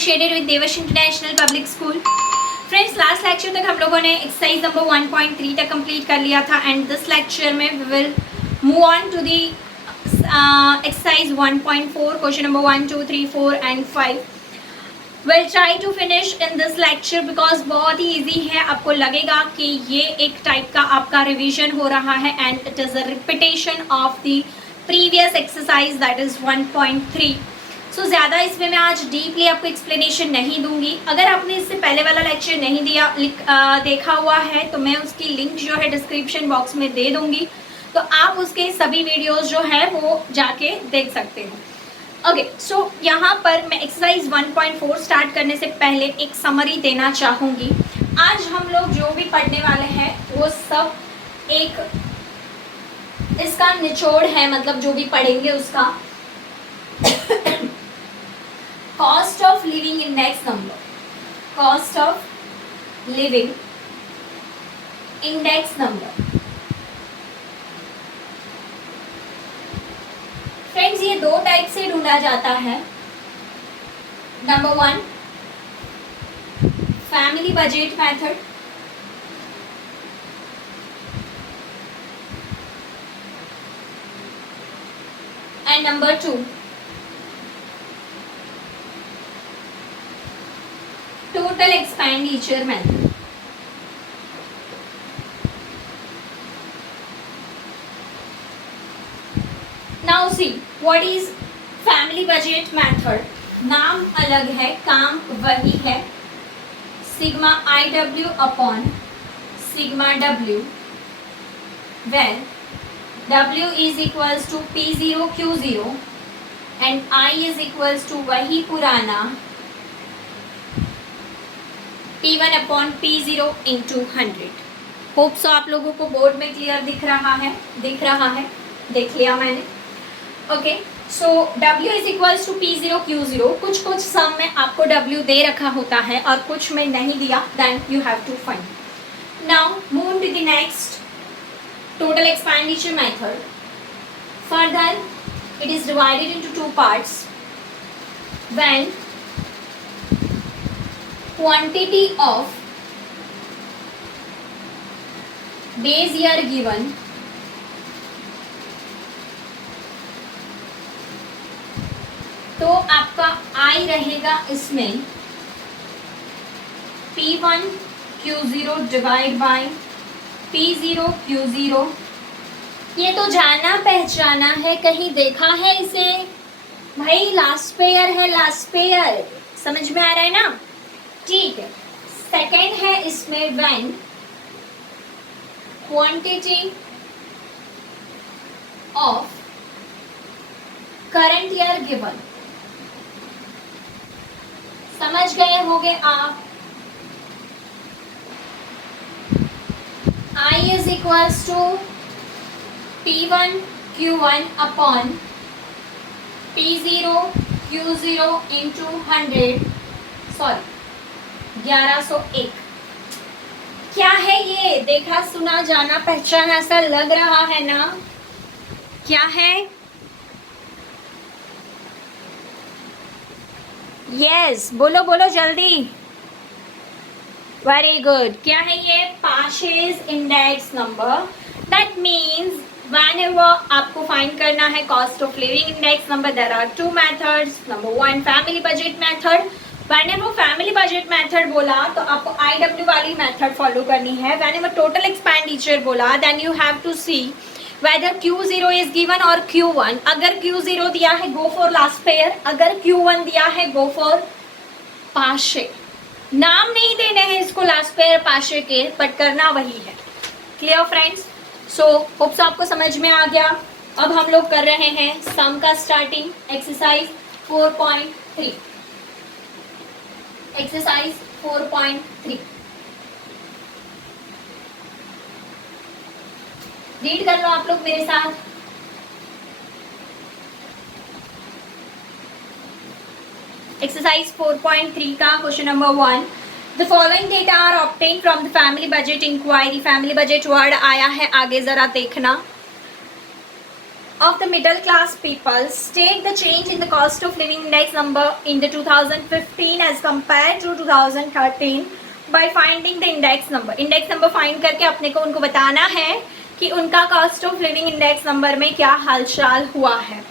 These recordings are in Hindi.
Associated with Devarsh international public school. Friends, last lecture तक हम लोगों ने एक्सरसाइज नंबर 1.3 तक कंप्लीट कर लिया था एंड दिस लेक्चर में we will move on to the exercise 1.4, question number 1, 2, 3, 4 and 5। Will try to finish in this lecture because बहुत ही ईजी है। आपको लगेगा कि ये एक टाइप का आपका रिविजन हो रहा है and it is a repetition of the previous exercise that is 1.3। सो ज़्यादा इसमें मैं आज डीपली आपको एक्सप्लेनेशन नहीं दूंगी। अगर आपने इससे पहले वाला लेक्चर नहीं देखा हुआ है तो मैं उसकी लिंक जो है डिस्क्रिप्शन बॉक्स में दे दूंगी, तो आप उसके सभी वीडियोस जो है वो जाके देख सकते हो। ओके, सो यहाँ पर मैं एक्सरसाइज 1.4 स्टार्ट करने से पहले एक समरी देना चाहूँगी। आज हम लोग जो भी पढ़ने वाले हैं वो सब एक इसका निचोड़ है, मतलब जो भी पढ़ेंगे उसका cost of living index number, cost of living index number. Friends, ये दो टाइप से ढूंढा जाता है। Number 1, family budget method, and number 2, total expenditure method. Now see what is family budget method. नाम अलग है, काम वही है। Sigma IW upon sigma W, when W is equals to P0 Q0 and I is equals to वही पुराना P1 upon P0 into 100। Hope so आप लोगों को बोर्ड में क्लियर दिख रहा है, देख लिया मैंने। Okay, so W is equals to P0 Q0। कुछ सम में आपको W दे रखा होता है और कुछ में नहीं दिया, then you have to find. Now move to the next, total expenditure method. Further it is divided into 2 parts. When quantity of base year given, तो आपका I रहेगा इसमें P1 Q0 divide by P0 Q0। ये तो जाना पहचाना है, कहीं देखा है इसे भाई? लास्ट पेयर है, लास्ट पेयर समझ में आ रहा है ना? ठीक है। सेकेंड है इसमें when quantity of current year given. समझ गए होंगे आप? I is equals to P1 Q1 upon P0 Q0 into 100, sorry 1101। क्या है ये? देखा सुना जाना पहचाना ऐसा लग रहा है ना? क्या है? यस, बोलो बोलो जल्दी। Very good. क्या है ये? Paasche's index number. That means whenever आपको फाइंड करना है cost of living index number, there are 2 methods. Number 1 family budget method. whenever family budget method बोला तो आपको IW वाली मेथड फॉलो करनी है। whenever टोटल एक्सपेंडिचर बोला then you have to see whether Q0 is given और Q1। अगर Q0 दिया है गो फॉर लास्ट पेयर, अगर Q1 दिया है गो फॉर पाशे। नाम नहीं देने हैं इसको लास्ट पेयर पाशे के, बट करना वही है। Clear friends? So hope so आपको समझ में आ गया। अब हम लोग कर रहे हैं सम का स्टार्टिंग, एक्सरसाइज 4.3। एक्सरसाइज 4.3 रीड कर लो आप लोग मेरे साथ। एक्सरसाइज 4.3 का question number 1, the following data are obtain from the family budget inquiry. Family budget word आया है आगे, जरा देखना। of the middle class people. State the change in the cost of living index number in the 2015 as compared to 2013 by finding the index number. index number find करके अपने को उनको बताना है कि उनका cost of living index number में क्या हालचाल हुआ है.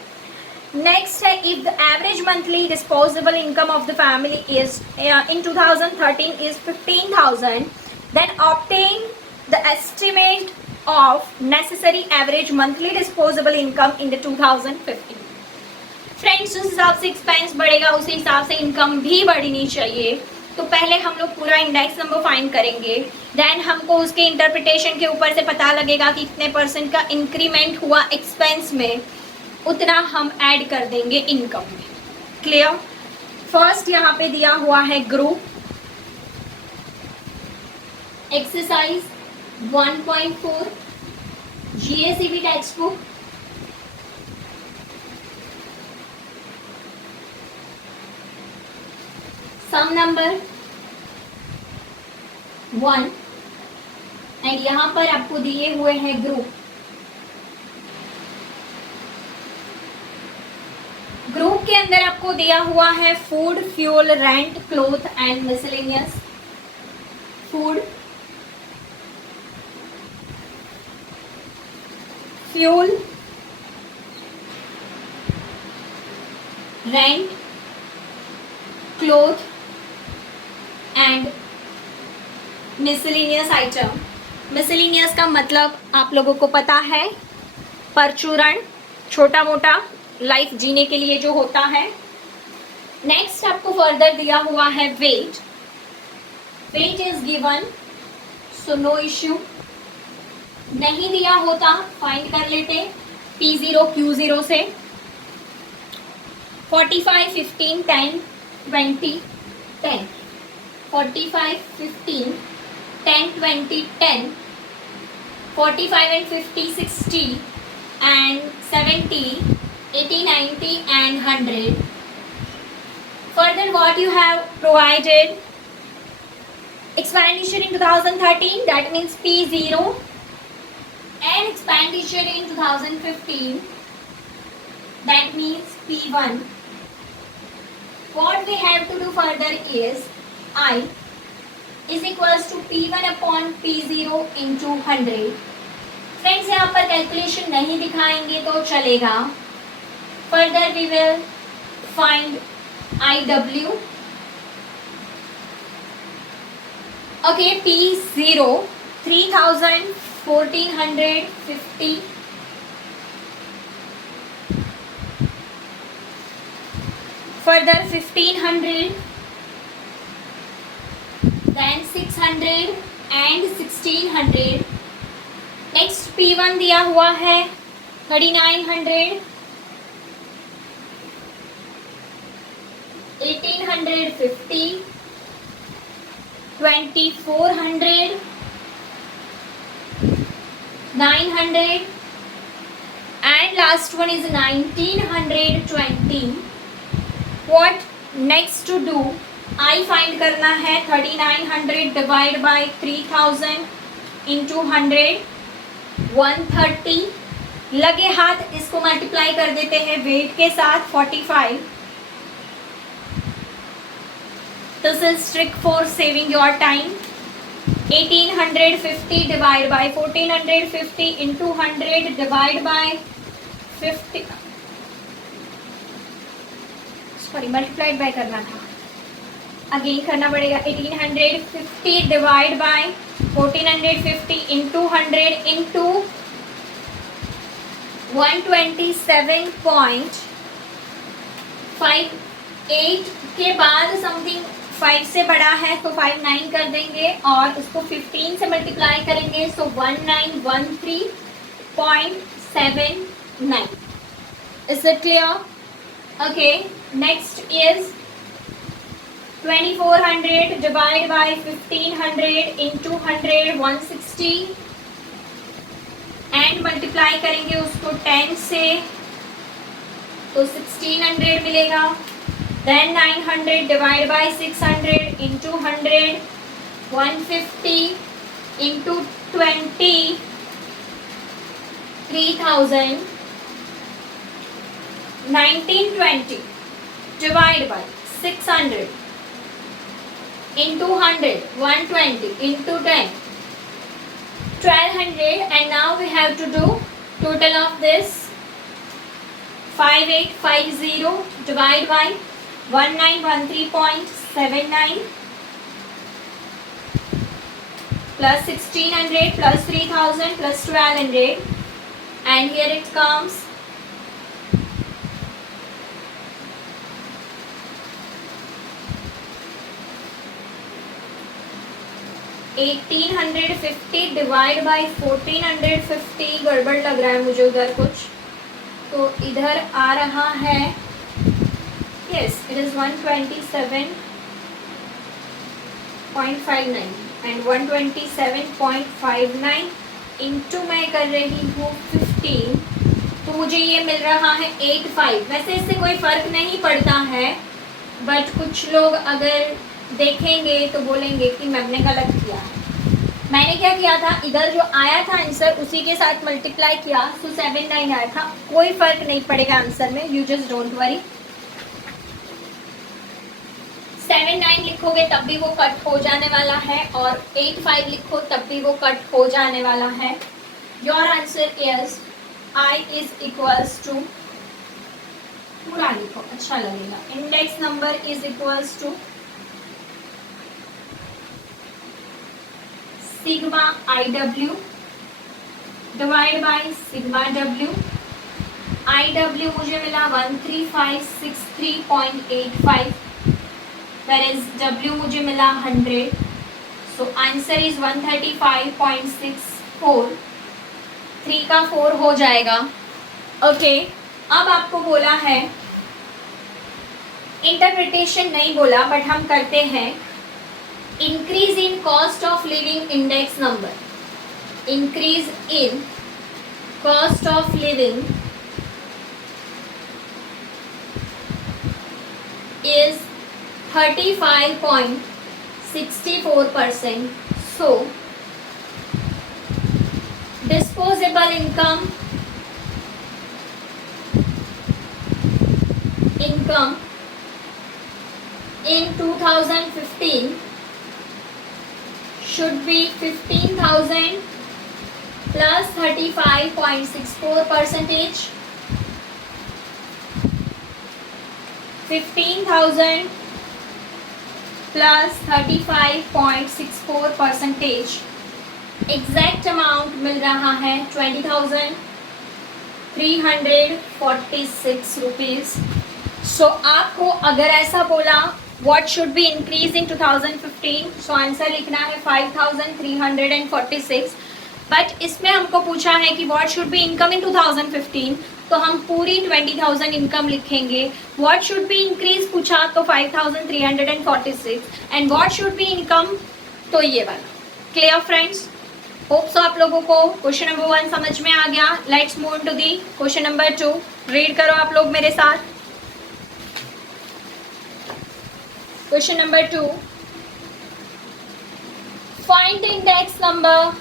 Next है, if the average monthly disposable income of the family is in 2013 is 15,000, then obtain the estimate of necessary average monthly disposable income in the 2015. Friends, जिस हिसाब से एक्सपेंस बढ़ेगा उसी हिसाब से इनकम भी बढ़नी चाहिए. तो पहले हम लोग पूरा इंडेक्स नंबर फाइंड करेंगे, देन हमको उसके इंटरप्रिटेशन के ऊपर से पता लगेगा कि कितने परसेंट का इंक्रीमेंट हुआ एक्सपेंस में, उतना हम ऐड कर देंगे इनकम में. क्लियर? फर्स्ट यहाँ पे दिया हुआ है group exercise 1.4 GACB text book. Sum number 1 and यहाँ पर आपको दिए हुए हैं ग्रुप. ग्रुप के अंदर आपको दिया हुआ है food, fuel, rent, cloth and miscellaneous. Food, fuel, rent, cloth and miscellaneous item. Miscellaneous का मतलब आप लोगों को पता है, परचूरण, छोटा मोटा लाइफ जीने के लिए जो होता है. नेक्स्ट आपको फर्दर दिया हुआ है weight. Weight is given, so no issue. नहीं दिया होता फाइंड कर लेते P0 Q0 से. 45 15 10 20 10. 45 15 10 20 10. 45 and 50 60 and 70 80 90 and 100. Further, what you have provided expenditure in 2013, that means P0, and expenditure in 2015, that means P1. What we have to do further is I is equals to P1 upon P0 into 100. Friends, यहाँ पर कैलकुलेशन नहीं दिखाएंगे तो चलेगा. Further we will find IW. Okay, P0 3000 1450. Further 1500, then 600 and 1600. Next P1 दिया हुआ है 3900, 1850, 2400, 900 and last one is 1920. What next to do? I find करना है 3900 divide by 3000 into 100 130. लगे हाथ इसको मल्टीप्लाई कर देते हैं वेट के साथ 45. This is trick for saving your time. 1850 divide by 1450 into 100 divide by 50. Sorry, multiplied by करना था. Again करना पड़ेगा. 1850 divide by 1450 into 100 into 127.58 के बाद समथिंग 5 से बड़ा है तो 59 कर देंगे और उसको 15 से मल्टीप्लाई करेंगे, सो 1913.79. Is it clear? Okay, next is 2400 divide by 1500 into 100 160 and multiply करेंगे उसको 10 से तो 1600 मिलेगा. Then 900 divided by 600 into 100 150 into 20 3000 1920 divide by 600 into 100, 120 into 10, 1200, and now we have to do total of this. 5850 divide by 1913.79 plus 1600 plus 3000 plus 1200, and here it comes 1850 divide by 1450. गड़बड़ लग रहा है मुझे उधर कुछ, तो इधर आ रहा है, yes it is 127.59 and 127.59 into मैं कर रही हूँ 15, तो मुझे ये मिल रहा है 85. वैसे इससे कोई फ़र्क नहीं पड़ता है, बट कुछ लोग अगर देखेंगे तो बोलेंगे कि मैंने गलत किया है. मैंने क्या किया था, इधर जो आया था आंसर उसी के साथ मल्टीप्लाई किया, तो 79 आया था. कोई फ़र्क नहीं पड़ेगा आंसर में, यू जस्ट डोंट वरी. 79 लिखोगे तब भी वो कट हो जाने वाला है, और 85 लिखो तब भी वो कट हो जाने वाला है. Your answer is I is equals to, पूरा लिखो अच्छा लगेगा, index number is equals to sigma IW divide by sigma W. IW मुझे मिला 13563.85, whereas W मुझे मिला 100, so answer is 135.64. 3 का 4 हो जाएगा. ओके, अब आपको बोला है, इंटरप्रिटेशन नहीं बोला बट हम करते हैं. Increase in cost of living index number. Increase in cost of living is 35.64%. So disposable income in 2015 should be 15,000 plus 35.64%. 15,000 plus 35.64%. Exact amount मिल रहा है 20,346 रुपीज़. सो आपको अगर ऐसा बोला what should be increase in 2015, so answer लिखना है 5,346. बट इसमें हमको पूछा है कि what should be income in 2015, तो हम पूरी 20,000 इनकम लिखेंगे. व्हाट शुड बी इंक्रीज पूछा तो 5,346, and what should be income तो ये वाला. Clear friends? होप सो आप लोगों को क्वेश्चन नंबर 1 समझ में आ गया. Let's move to the question number 2. Read करो आप लोग मेरे साथ. Question number 2, find the index number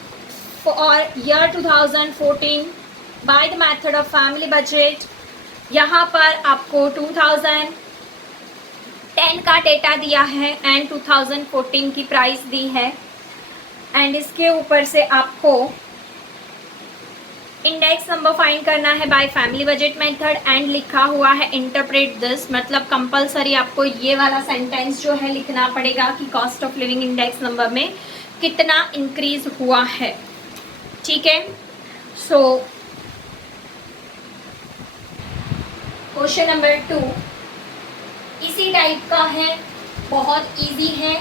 for year 2014 by the method of family budget. यहाँ पर आपको 2010 का डेटा दिया है एंड 2014 की प्राइस दी है, एंड इसके ऊपर से आपको इंडेक्स नंबर फाइंड करना है by family budget method, and लिखा हुआ है इंटरप्रेट दिस. मतलब कंपलसरी आपको ये वाला सेंटेंस जो है लिखना पड़ेगा कि cost of living index number में कितना इंक्रीज हुआ है. ठीक है, सो क्वेश्चन नंबर 2 इसी टाइप का है, बहुत इजी है.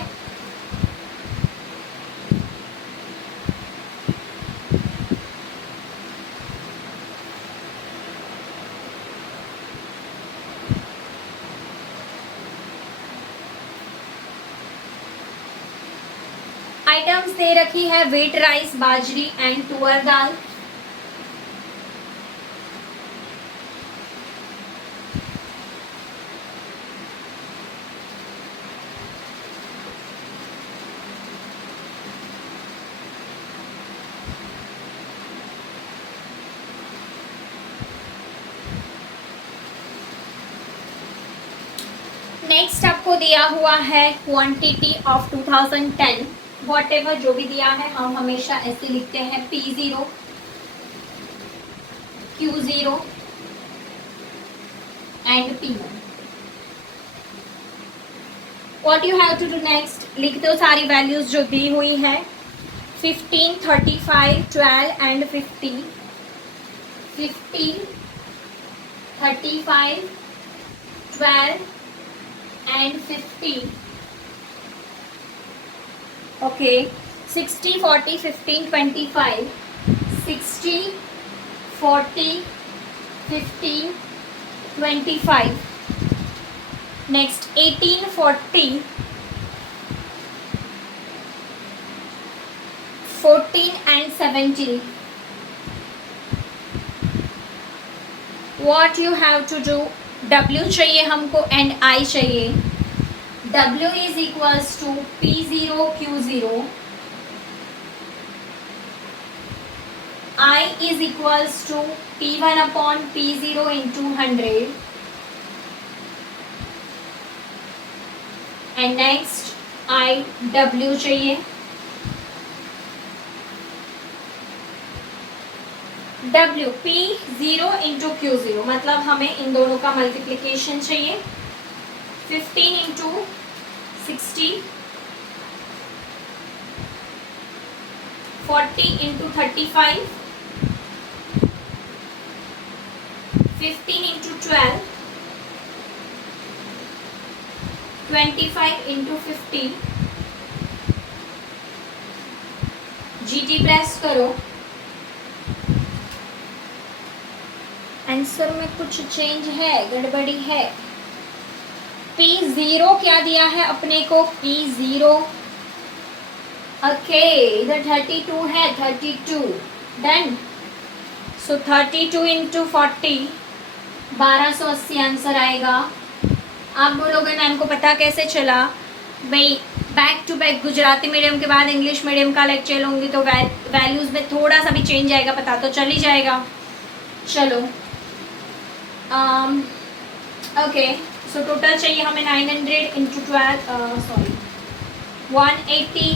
आइटम्स दे रखी है व्हीट राइस, बाजरी एंड तुअर दाल. दिया हुआ है क्वांटिटी ऑफ 2010, वॉट एवर जो भी दिया है हम हमेशा ऐसे लिखते हैं P0 Q0 and P1। What you have to do next, लिख दो सारी वैल्यूज जो दी हुई है 15, 35, 12 and 50। 15, 35, 12 and 50। okay, 60, 40, 15, 25। 60, 40, 15, 25। next 18, 40, 14 and 17। what you have to do, W चाहिए हमको एंड I चाहिए। W is equals to P0 Q0, I is equals to P1 upon P0 into 100 and next I W चाहिए। W P0 इंटू Q0 मतलब हमें इन दोनों का मल्टीप्लिकेशन चाहिए। 15 into 60, 40 into 35, 15 into 12, 25 into 50। GT press करो। आंसर में कुछ चेंज है, गड़बड़ी है। P0 क्या दिया है अपने को, P0 ओके, इधर 32 है, 32 डन। सो 32 इंटू 40, 1280 आंसर आएगा। आप बोलोगे मैम को पता कैसे चला, भाई back to back Gujarati medium के बाद इंग्लिश मीडियम का लेक्चर लूँगी तो वैल्यूज़ में थोड़ा सा भी चेंज आएगा, पता तो चल ही जाएगा। चलो ओके, सो टोटल चाहिए हमें 900 इंटू 12 सॉरी 180,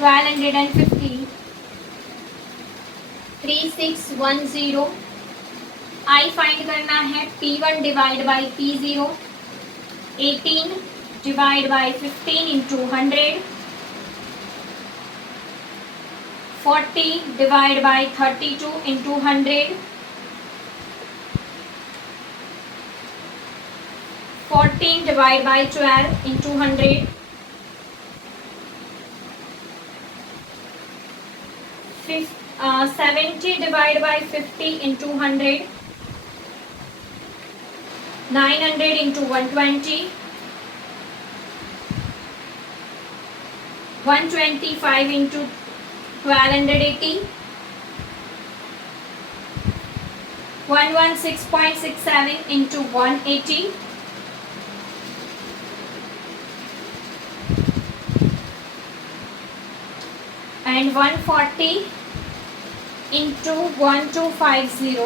1250, 3610। आई फाइंड करना है P1 divide by P0, 18 divide by 15 into 100, 40 divide by 32 into 100, 14 divided by 12 into 100, 70 divided by 50 into 100, 900 into 120, 125 into 1280, 116.67 into 180, and 140 into 1250,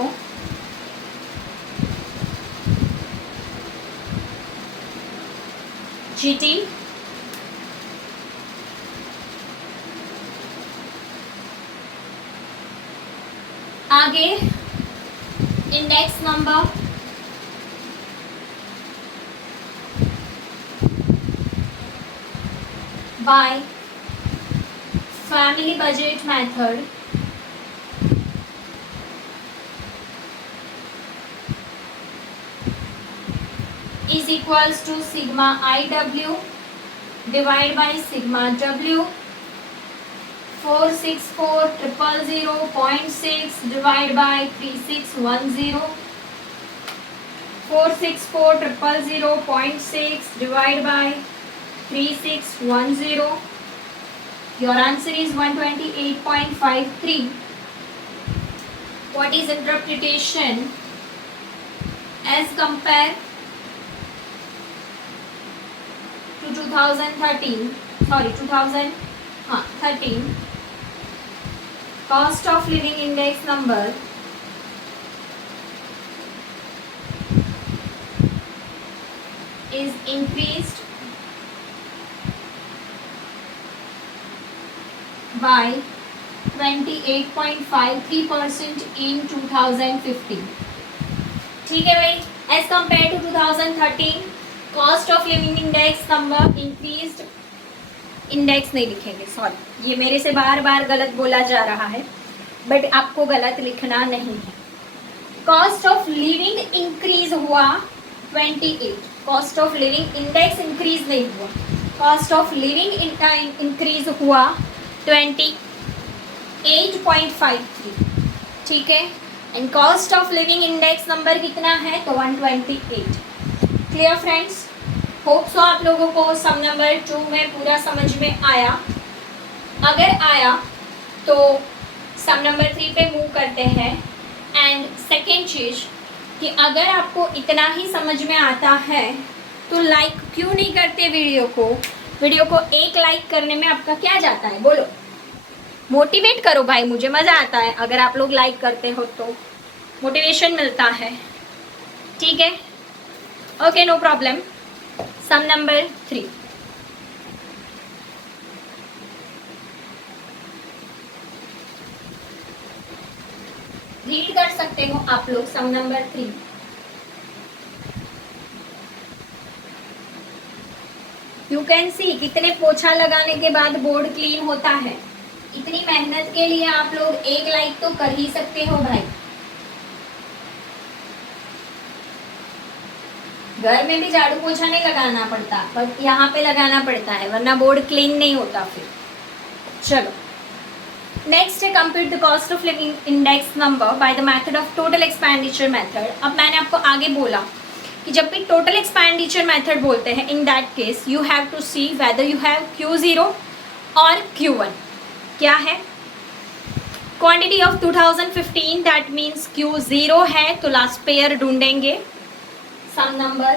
GT आगे index number by family budget method is equals to sigma IW divided by sigma W, 464,000.6 divided by 3610, 464,000.6 divided by 3610. Your answer is 128.53. What is interpretation as compared to 2013? Sorry, 2013. Cost of living index number is increased by 28.53% in 2015. ठीक है भाई. As compared to 2013, cost of living index number increased. Index नहीं लिखेंगे, सॉरी, ये मेरे से बार बार गलत बोला जा रहा है, बट आपको गलत लिखना नहीं है. कॉस्ट ऑफ लिविंग इंक्रीज हुआ 28. Cost of living index increase नहीं हुआ, कॉस्ट ऑफ लिविंग इंक्रीज हुआ 28.53. ठीक है. And cost of living index number कितना है, तो 128. Clear friends. होप सो आप लोगों को सम नंबर 2 में पूरा समझ में आया. अगर आया तो सम नंबर 3 पे मूव करते हैं. एंड सेकेंड चीज़ कि अगर आपको इतना ही समझ में आता है तो लाइक क्यों नहीं करते वीडियो को एक लाइक करने में आपका क्या जाता है, बोलो. मोटिवेट करो भाई, मुझे मज़ा आता है अगर आप लोग लाइक करते हो तो मोटिवेशन मिलता है. ठीक है, ओके, नो प्रॉब्लम. सम नंबर 3. रीड कर सकते हो आप लोग सम नंबर 3. यू कैन सी कितने पोछा लगाने के बाद बोर्ड क्लीन होता है. इतनी मेहनत के लिए आप लोग एक लाइक तो कर ही सकते हो भाई. घर में भी झाड़ू पोछा नहीं लगाना पड़ता, पर यहाँ पे लगाना पड़ता है, वरना बोर्ड क्लीन नहीं होता फिर. चलो नेक्स्ट है compute the cost of living index number by the method of total expenditure method. अब मैंने आपको आगे बोला कि जब भी टोटल एक्सपेंडिचर मेथड बोलते हैं, in that case you have to see whether you have Q0 और Q1. क्या है, quantity of 2015, that means Q0 है तो लास्ट पेयर ढूंढेंगे. सम नंबर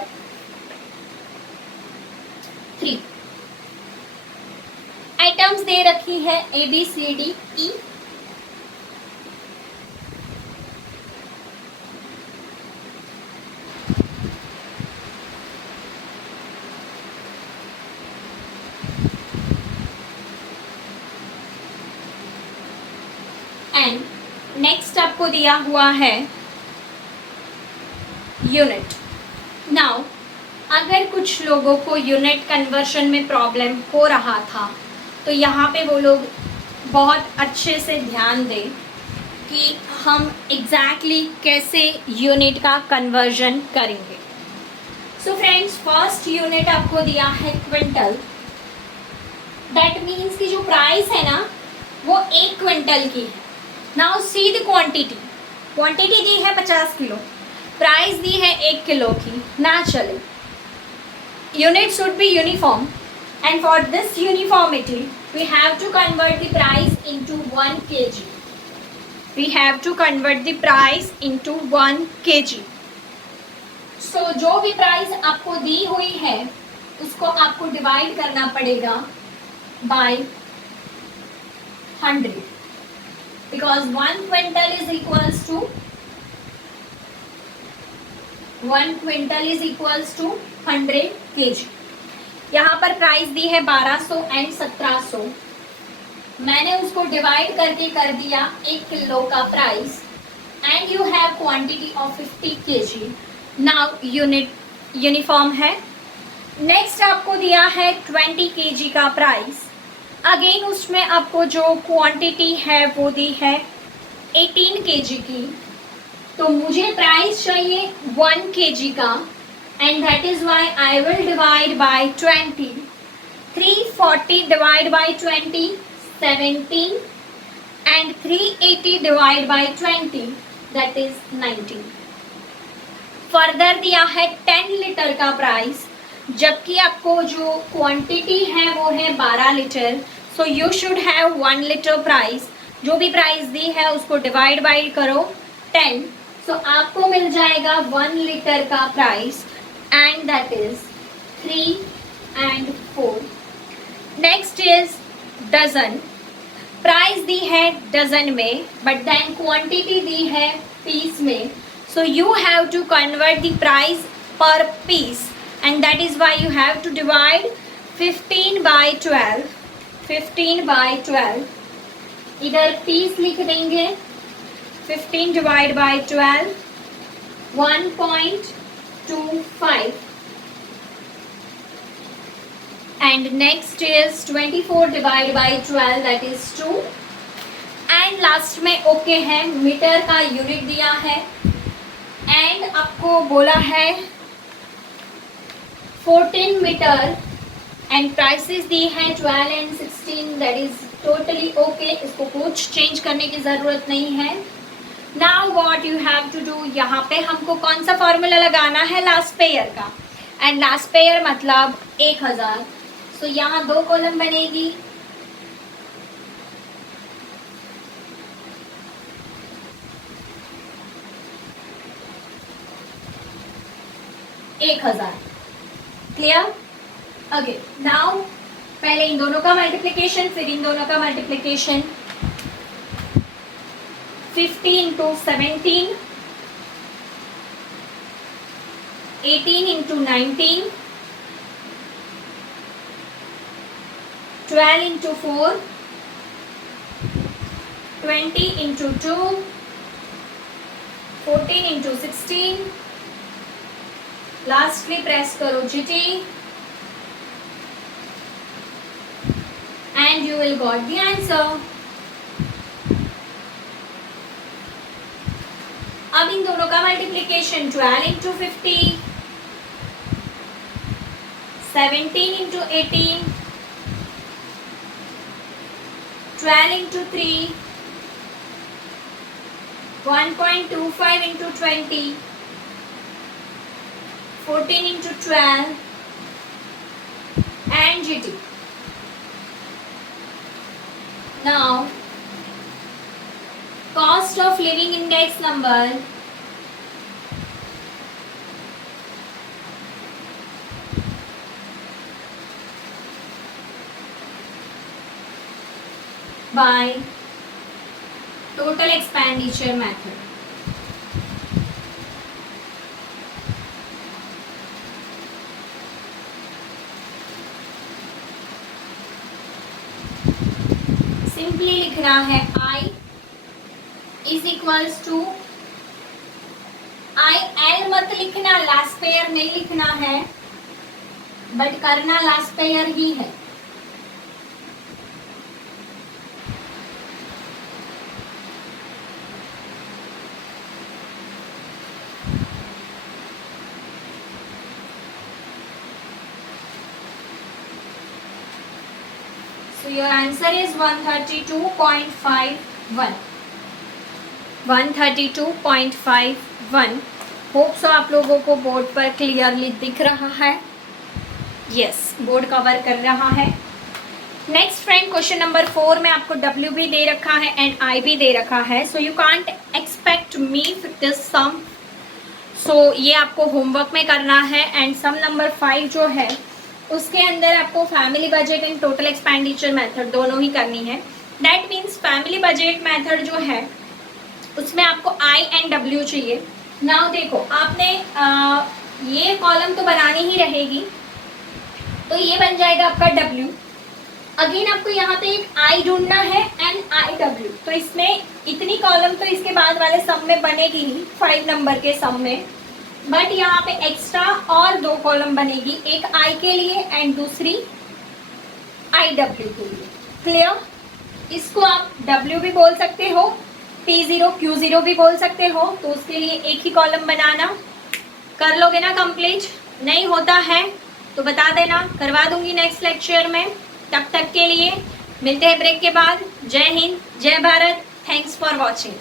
3. आइटम्स दे रखी है ABCDE. एंड नेक्स्ट आपको दिया हुआ है यूनिट. नाउ अगर कुछ लोगों को यूनिट कन्वर्शन में प्रॉब्लम हो रहा था तो यहाँ पे वो लोग बहुत अच्छे से ध्यान दें कि हम एग्जैक्टली कैसे यूनिट का कन्वर्जन करेंगे. सो फ्रेंड्स, फर्स्ट यूनिट आपको दिया है क्विंटल. दैट मीन्स कि जो प्राइस है ना वो 1 क्विंटल की है. Now see the quantity. Quantity दी है 50 किलो, प्राइस दी है 1 किलो की. ना चले, unit should be uniform. And for this uniformity, we have to convert the price into 1 kg. We have to convert the price into 1 kg. So जो भी प्राइस आपको दी हुई है उसको आपको डिवाइड करना पड़ेगा by 100, because 1 quintal is equals to 100 kg. यहाँ पर प्राइस दी है 1200 एंड 1700. मैंने उसको डिवाइड करके कर दिया 1 किलो का price. And you have quantity of 50 kg. Now unit uniform है. नेक्स्ट आपको दिया है 20 kg का प्राइस. अगेन उसमें आपको जो क्वांटिटी है वो दी है 18 kg की. तो मुझे प्राइस चाहिए 1 kg का, and that is why I will divide by 20. 340 divide by 20, 17, and 380 divide by 20, that is 19. Further दिया है 10 लीटर का प्राइस, जबकि आपको जो क्वांटिटी है वो है 12 litre. So you should have 1 litre price. जो भी प्राइस दी है उसको डिवाइड बाई करो 10. सो आपको मिल जाएगा 1 लीटर का price. And that is 3 and 4. Next is dozen. Price दी है डजन में, बट देन क्वांटिटी दी है पीस में. So you have to convert the price per piece, and that is why you have to divide 15 by 12. इधर 30 लिख देंगे, 15 divide by 12, 1.25 and next is 24 divided by 12 that is 2 and last में ओके है, मीटर का यूनिट दिया है एंड आपको बोला है 14 मीटर एंड प्राइसेस दी है 12 and 16 that is totally okay, इसको कुछ चेंज करने की ज़रूरत नहीं है। Now what you have to do, यहाँ पे हमको कौन सा फॉर्मूला लगाना है, लास्ट पेयर का, एंड लास्ट पेयर मतलब 1000। सो यहाँ 2 कॉलम बनेगी, क्लियर। ओके नाउ पहले इन दोनों का मल्टीप्लिकेशन, फिर इन दोनों का multiplication. 50 into 17, 18 into 19, 12 into 4, 20 into 2, 14 into 16, lastly press करो GT and you will got the answer। अब इन दोनों का multiplication 12 into 50, 17 into 18, 12 into 3, 1.25 into 20, 14 into 12 and GT। Now cost of living index number by total expenditure method। Simply लिखना है I is equals to IL, मत लिखना, लास्ट पेयर नहीं लिखना है, बट करना लास्ट पेयर ही है। So your answer is 132.51। 132.51। Hope so आप लोगों को बोर्ड पर क्लियरली दिख रहा है। यस, बोर्ड कवर कर रहा है। नेक्स्ट फ्रेंड, क्वेश्चन नंबर 4 में आपको W भी दे रखा है एंड I भी दे रखा है। So you can't expect me this sum. So ये आपको होमवर्क में करना है एंड सम नंबर 5 जो है उसके अंदर आपको family budget and total expenditure method दोनों ही करनी है। That means family budget method जो है उसमें आपको I एंड W चाहिए। नाउ देखो, आपने ये कॉलम तो बनानी ही रहेगी, तो ये बन जाएगा आपका W। अगेन आपको यहाँ पे एक I ढूंढना है एंड IW, तो इसमें इतनी कॉलम तो इसके बाद वाले सम में बनेगी ही, 5 नंबर के सम में, बट यहाँ पे एक्स्ट्रा और 2 कॉलम बनेगी, एक I के लिए एंड दूसरी IW के लिए। क्लियर? इसको आप W भी बोल सकते हो, P0 Q0 भी बोल सकते हो, तो उसके लिए एक ही कॉलम बनाना। कर लोगे ना कंप्लीट? नहीं होता है तो बता देना, करवा दूंगी नेक्स्ट लेक्चर में। तब तक के लिए मिलते हैं ब्रेक के बाद। जय हिंद, जय भारत, थैंक्स फॉर वॉचिंग।